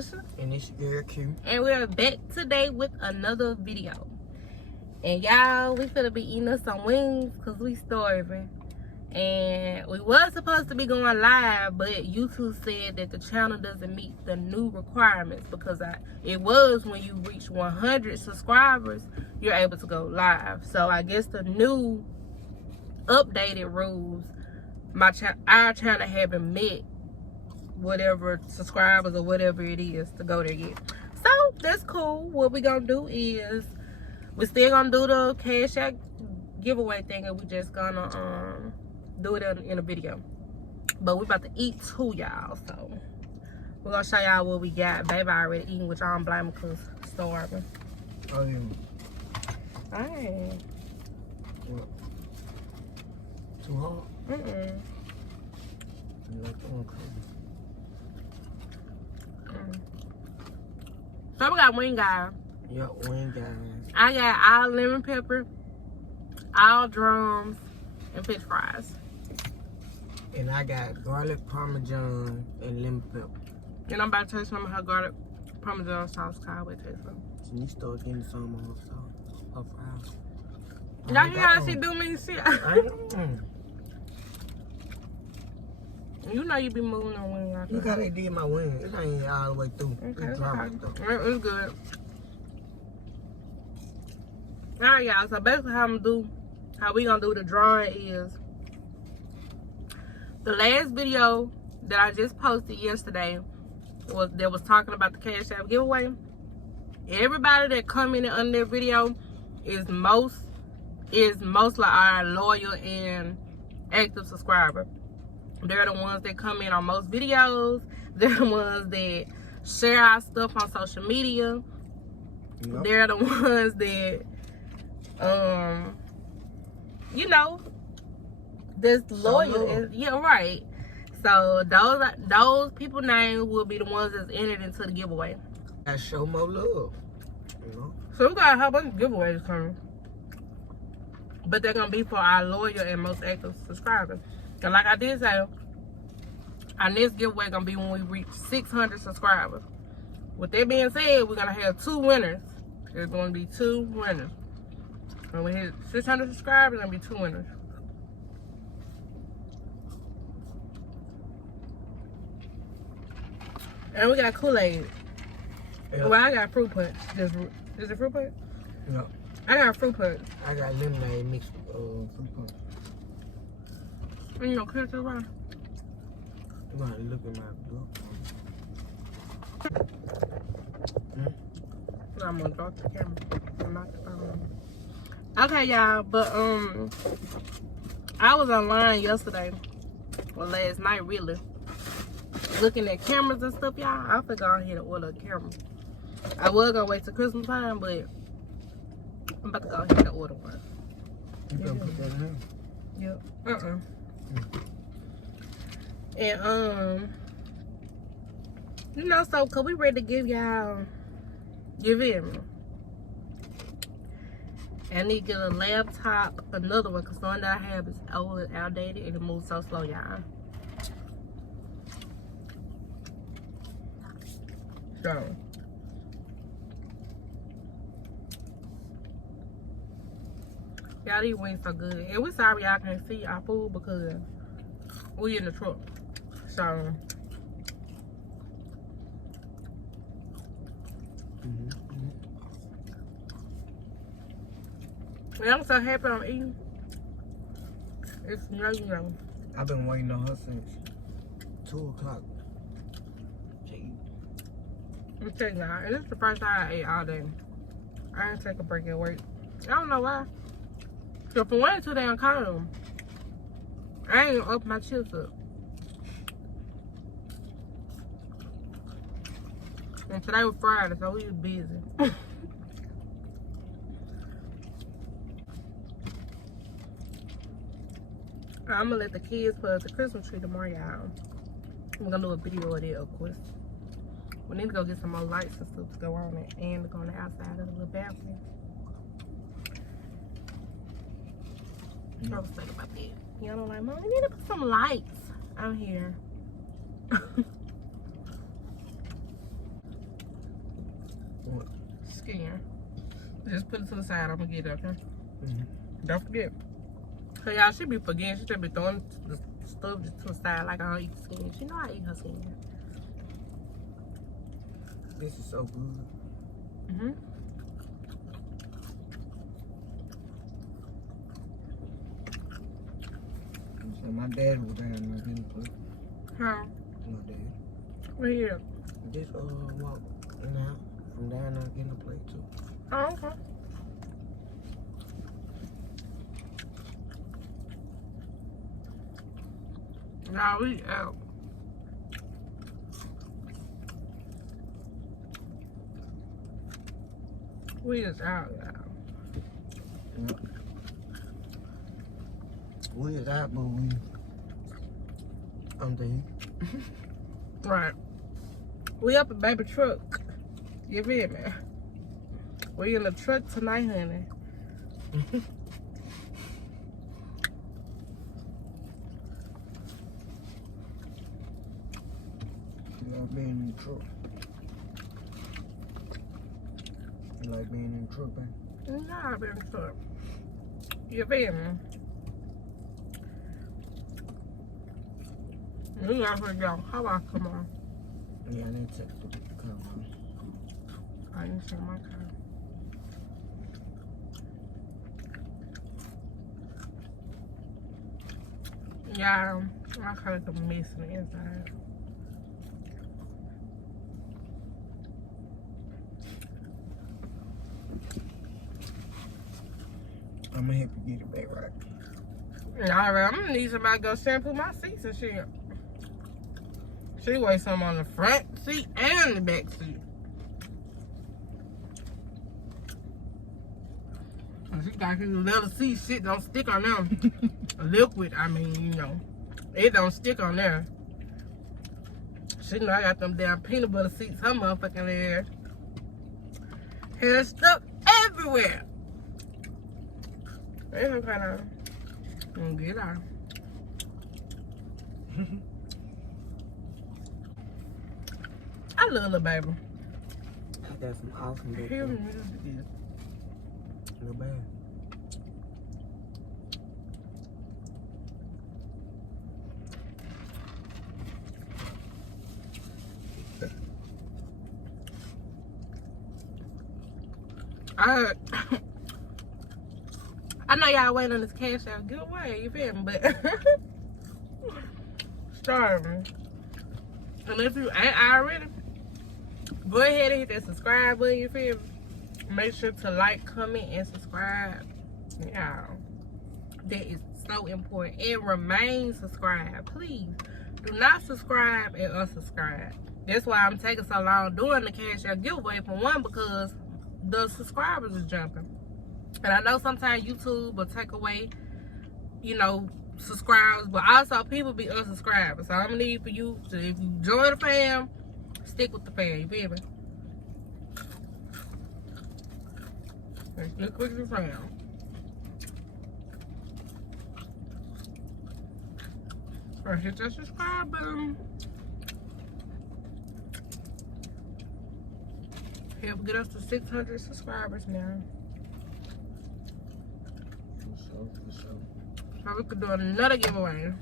Kanosha. And it's your Q. And we're back today with another video. And y'all, we finna be eating us some wings because we starving. And we was supposed to be going live, but YouTube said that the channel doesn't meet the new requirements because it was when you reach 100 subscribers, you're able to go live. So I guess the new updated rules, our channel haven't met whatever subscribers or whatever it is to go there yet. So that's cool. What we gonna do is we're still gonna do the Cashapp giveaway thing, and we just gonna do it in a video. But we about to eat too, y'all. So we're gonna show y'all what we got. Baby already eating, which I don't blame her because starving. Oh, yeah. Alright. What? Too hard? Mm-mm. Like So we got Wingguys. yeah, Wingguys. I got all lemon pepper, all drums, and fish fries. And I got garlic parmesan and lemon pepper. And I'm about to taste some of her garlic parmesan sauce. Kyle, wait, taste some. So you start getting some of her fries. Y'all hear how she do me shit? You know you be moving on wing like that. Look how they did my wing. It ain't all the way through. Okay, It's dropping though. It's good. Alright, y'all. So basically how we gonna do the drawing is the last video that I just posted yesterday was talking about the Cashapp giveaway. Everybody that commented on their video is most like our loyal and active subscriber. They're the ones that come in on most videos. They're the ones that share our stuff on social media. Yep. They're the ones that, you know, that's loyal. And, yeah, right. So those people names will be the ones that's entered into the giveaway. I show more love, you know. So we got a whole bunch of giveaways coming. But they're gonna be for our loyal and most active subscribers. And like I did say, our next giveaway gonna be when we reach 600 subscribers. With that being said, we're gonna have 2 winners. There's gonna be 2 winners. When we hit 600 subscribers, there's gonna be 2 winners. And we got Kool-Aid. Yeah. Well, I got fruit punch. Is it fruit punch? No. I got fruit punch. I got lemonade mixed with fruit punch. You know, catch it right. I'm gonna look at my book. I'm gonna drop the camera. I'm not, okay, y'all, but I was online yesterday, or last night really, looking at cameras and stuff, y'all. I forgot I had to order a camera. I was gonna wait till Christmas time, but I'm about to go ahead and order one. You gonna put that in? Yep. And you know, so cause we ready to give y'all, give in. I need to get a laptop, another one, cause the one that I have is old and outdated and it moves so slow, y'all. So y'all, these wings so good. And we sorry y'all can't see our food because we in the truck. So and I'm so happy I'm eating. It's you know. I've been waiting on her since 2 o'clock. I'm telling y'all, and this is the first time I ate all day. I didn't take a break at work. I don't know why. So for waiting too damn cold, I ain't even open my chips up. And today was Friday, so we was busy. I'm gonna let the kids put up the Christmas tree tomorrow, y'all. We're gonna do a video of it, of course. We need to go get some more lights and stuff to go on it and to go on the outside of the little balcony. I was thinking about that. Y'all don't like, Mom, we need to put some lights out here. What? Skin. Just put it to the side. I'm gonna get it, okay? Don't forget. Cause y'all, she be forgetting. She just be throwing the stuff just to the side like I don't eat the skin. She know I eat her skin. This is so good. So my dad was down there getting the plate. Huh? My dad. Right here. Just walk in the house from down there getting the plate too. Oh, okay. Nah, we out. We is out, y'all. Yep. We is out, but we under here. Right. We up a baby truck. You feel me? We in the truck tonight, honey. You like being in the truck. You like being in the truck, baby? Nah, I've been in the truck. You feel me? We got to go. How about come on? Yeah, I need to take the car. I didn't see my car. Yeah, my car's a mess on the inside. I'm gonna help you get it back right. Alright, I'm gonna need somebody to go shampoo my seats and shit. She weighs some on the front seat and the back seat. And she got his leather seat, shit don't stick on them. Liquid, I mean, you know. It don't stick on there. She know I got them damn peanut butter seats, her motherfucking hair. Hair stuck everywhere. Ain't no kind of get out. I love little baby. I got some awesome baby. Hear music. No bad. I know y'all waiting on this Cashapp giveaway, you feel me? But starving. And if you ain't already, go ahead and hit that subscribe button, you feel me? Make sure to like, comment, and subscribe. Yeah. That is so important. And remain subscribed. Please do not subscribe and unsubscribe. That's why I'm taking so long doing the Cashapp giveaway. For one, because the subscribers are jumping. And I know sometimes YouTube will take away, you know, subscribers, but also people be unsubscribing. So I'm gonna need for you to, if you join the fam, stick with the fam. You feel me? Stick with the fam. Or hit that subscribe button. Help get us to 600 subscribers now. For sure. So we could do another giveaway.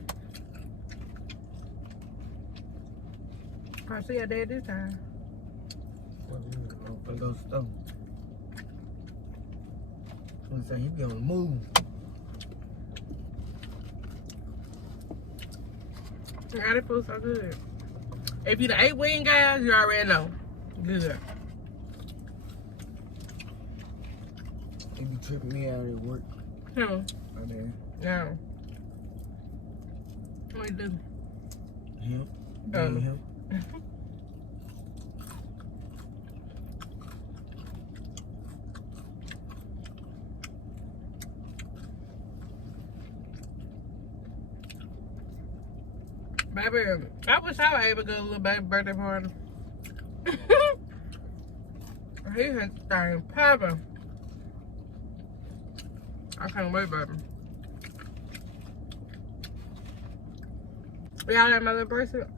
I see your dad this time. For those stuff. I say he be on the move. God, it feels so good. If you the 8 Wingguys, you already know. Good. He be tripping me out at work. No. Oh, man. No. What you do? Him. Him. Baby, I wish I was able to go to a little baby birthday party. He has thing popping. I can't wait, baby. Y'all like my little bracelet?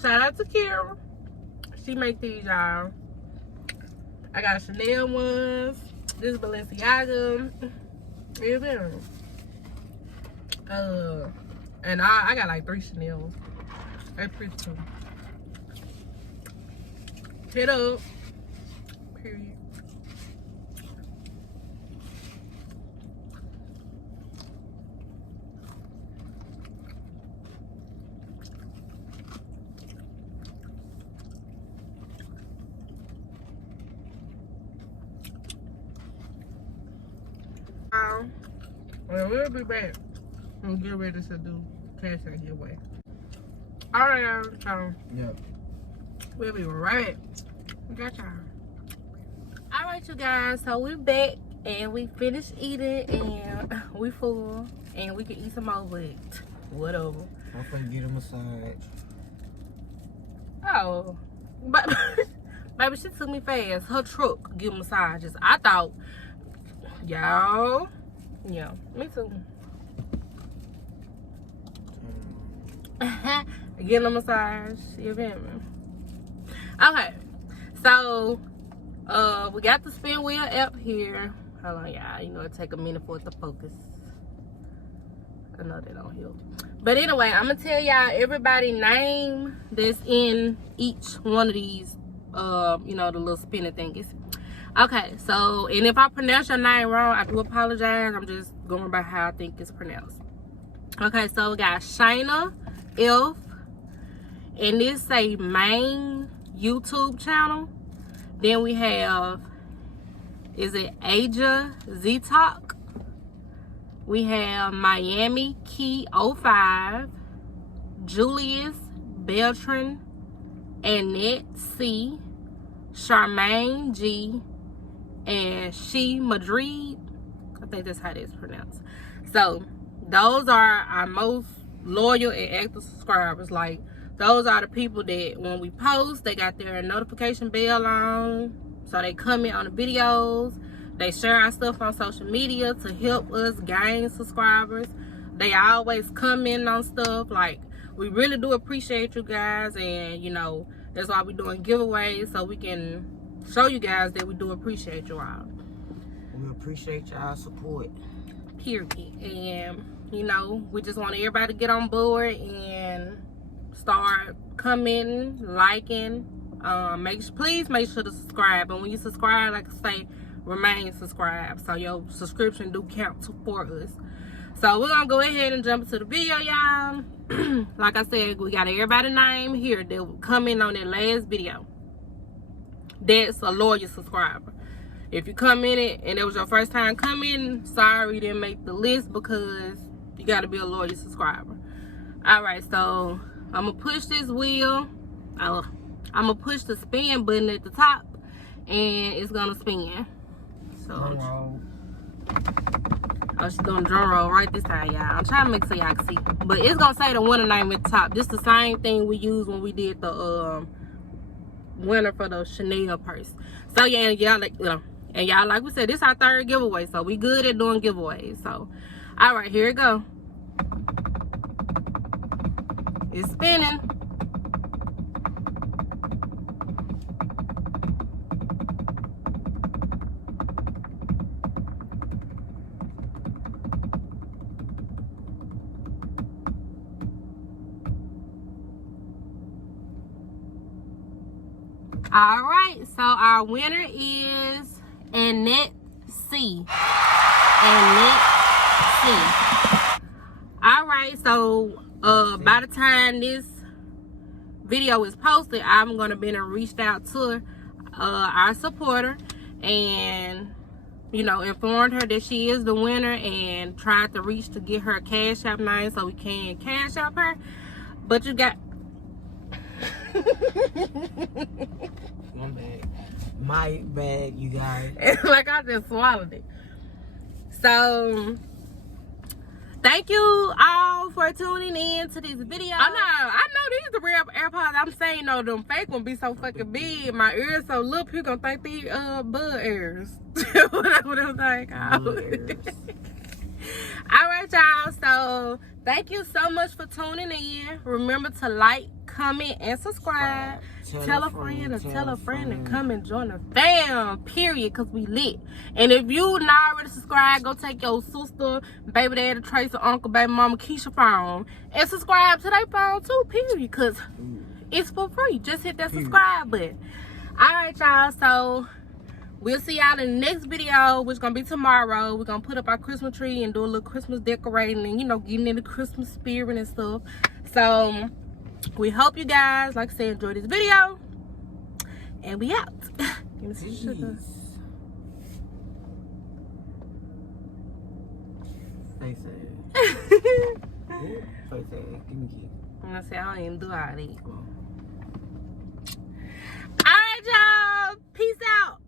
Shout out to Kira. She make these, y'all. I got Chanel ones. This is Balenciaga. And I got like 3 Chanel. They're pretty cool. Hit up. Period. Well, we'll be back and get ready to do Cashapp giveaway. Alright, so Yep. we'll be right back. Got y'all. Alright, you guys, so we're back and we finished eating and we full and we can eat some more, but whatever. I'm finna get a massage. Oh, but baby, she took me fast. Her truck give massages. I thought, y'all, yeah, me too. Getting a massage, you feel me? Okay, so we got the spin wheel app here. Hold on, y'all. You know it take a minute for it to focus. I know they don't help. But anyway, I'm gonna tell y'all everybody name that's in each one of these, you know, the little spinner thingies. Okay, so, and if I pronounce your name wrong, I do apologize. I'm just going by how I think it's pronounced. Okay, so we got Shayna F, and this a main YouTube channel. Then we have, is it Aja Z Talk? We have Miami Key 05, Julius Beltran, Annette C, Charmaine G, and She Madrid. I think that's how it is pronounced. So those are our most loyal and active subscribers. Like, those are the people that when we post, they got their notification bell on, so they comment on the videos. They share our stuff on social media to help us gain subscribers. They always comment on stuff. Like, we really do appreciate you guys, and you know, that's why we're doing giveaways, so we can show you guys that we do appreciate you all. We appreciate y'all support. Period. And you know, we just want everybody to get on board and start commenting, liking. Please make sure to subscribe. And when you subscribe, like I say, remain subscribed, so your subscription do count for us. So we're gonna go ahead and jump into the video, y'all. Like I said, we got everybody's name here that will come in on that last video. That's a loyal subscriber. If you come in it and it was your first time coming, sorry you didn't make the list, because you got to be a loyal subscriber. All right, so I'm gonna push this wheel. I'm gonna push the spin button at the top, and it's gonna spin. So, oh, she's doing drum roll right this time, y'all. I'm trying to make sure y'all can see, but it's gonna say the winner name at the top. This the same thing we used when we did the winner for the Chanel purse. So yeah, y'all, like, you know, and y'all, like we said, this is our 3rd giveaway, so we good at doing giveaways. So, all right, here it go. It's spinning. All right, so our winner is Annette C. Annette C. All right, so by the time this video is posted, I'm gonna be reached out to our supporter and, you know, informed her that she is the winner and tried to reach to get her Cashapp name so we can cash out her. But you got One bag. My bag, you guys. like I just swallowed it. So thank you all for tuning in to this video. I know these the real AirPods. I'm saying, no, them fake ones be so fucking big. My ears so little, people gonna think these bud ears. Whatever them thing called. All right, y'all. So thank you so much for tuning in. Remember to like, comment, and subscribe. Tell a friend and tell a friend and come and join the fam, period, because we lit. And if you not already subscribed, go take your sister, baby daddy, Trace, or uncle, baby mama, Keisha phone and subscribe to their phone too, period, because it's for free. Just hit that subscribe button. Alright, y'all, so we'll see y'all in the next video, which is going to be tomorrow. We're going to put up our Christmas tree and do a little Christmas decorating and, you know, getting in the Christmas spirit and stuff. So, we hope you guys, like I said, enjoy this video. And we out. Give me some sugar. Face ass. Face ass. Give me kiss. I'm going to say, I don't even do all that. Alright, y'all. Peace out.